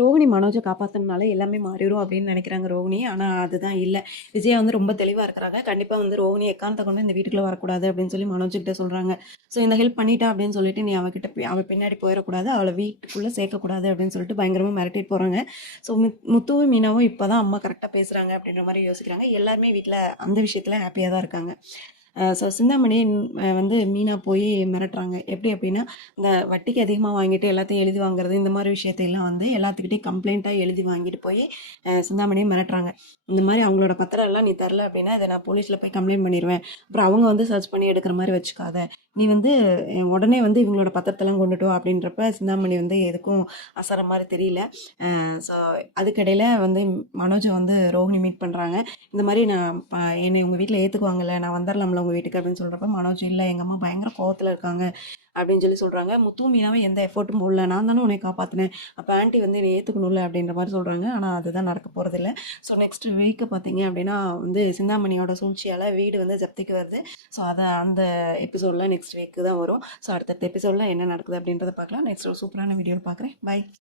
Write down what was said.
ரோகிணி மனோஜ காப்பாத்துனனால எல்லாமே மாறிரும் அப்படின்னு நினைக்கிறாங்க ரோகிணி. ஆனா அதுதான் இல்ல. விஜயா வந்து ரொம்ப தெளிவா இருக்கிறாங்க. கண்டிப்பா வந்து ரோகிணி எக்காரணத்த கொண்டு இந்த வீட்டுக்குள்ள வரக்கூடாது அப்படின்னு சொல்லி மனோஜ் கிட்ட சொல்றாங்க. ஸோ இந்த ஹெல்ப் பண்ணிட்டா அப்படின்னு சொல்லிட்டு நீ அவகிட்ட அவ பின்னாடி போயிடக்கூடாது. அவளை வீட்டுக்குள்ள சேர்க்கக்கூடாது அப்படின்னு சொல்லிட்டு பயங்கரமா மிரட்டிட்டு போறாங்க. ஸோ முத்துவும் மீனாவும் இப்பதான் அம்மா கரெக்டா பேசுறாங்க அப்படின்ற மாதிரி யோசிக்கிறாங்க. எல்லாருமே வீட்டுல அந்த விஷயத்துல ஹாப்பியா தான் இருக்காங்க. ஸோ சிந்தாமணி வந்து மீனா போய் மிரட்டுறாங்க. எப்படி அப்படின்னா, இந்த வட்டிக்கு அதிகமாக வாங்கிட்டு எல்லாத்தையும் எழுதி வாங்குறது, இந்த மாதிரி விஷயத்தையெல்லாம் வந்து எல்லாத்துக்கிட்டையும் கம்ப்ளைண்ட்டாக எழுதி வாங்கிட்டு போய் சிந்தாமணியை மிரட்டுறாங்க. இந்த மாதிரி அவங்களோட பத்திரம் எல்லாம் நீ தரல அப்படின்னா இதை நான் போலீஸில் போய் கம்ப்ளைண்ட் பண்ணிடுவேன். அப்புறம் அவங்க வந்து சர்ச் பண்ணி எடுக்கிற மாதிரி வச்சுக்காத. நீ வந்து உடனே வந்து இவங்களோட பத்திரத்தெல்லாம் கொண்டுட்டு வா அப்படின்றப்ப சிந்தாமணி வந்து எதுக்கும் அசர மாதிரி தெரியல. ஸோ அதுக்கிடையில் வந்து மனோஜை வந்து ரோஹிணி மீட் பண்ணுறாங்க. இந்த மாதிரி நான் என்னை உங்கள் வீட்டில் ஏற்றுக்குவாங்கல்ல, நான் வந்துடலாம்ல உங்கள் வீட்டுக்கு அப்படின்னு சொல்கிறப்ப மனோஜ் இல்லை எங்கள் அம்மா பயங்கர கோவத்தில் இருக்காங்க அப்படின்னு சொல்லி சொல்கிறாங்க. முத்து மீனாவே எந்த எஃபர்ட்டும் போடல, நான் தானே உன்னை காப்பாற்றினேன், அப்போ ஆண்டி வந்து என்னை ஏற்றுக்கணும்ல அப்படின்ற மாதிரி சொல்கிறாங்க. ஆனால் அதுதான் நடக்க போகிறதில்ல. ஸோ நெக்ஸ்ட் வீக்கை பார்த்தீங்க அப்படின்னா வந்து சிந்தாமணியோட சூழ்ச்சியால் வீடு வந்து ஜப்திக்கு வருது. ஸோ அதை அந்த எபிசோடில் நெக்ஸ்ட் வீக்கு தான் வரும். ஸோ அடுத்தடுத்த எபிசோடில் என்ன நடக்குது அப்படின்றத பார்க்கலாம். நெக்ஸ்ட் ஒரு சூப்பரான வீடியோவில் பார்க்குறேன். பை.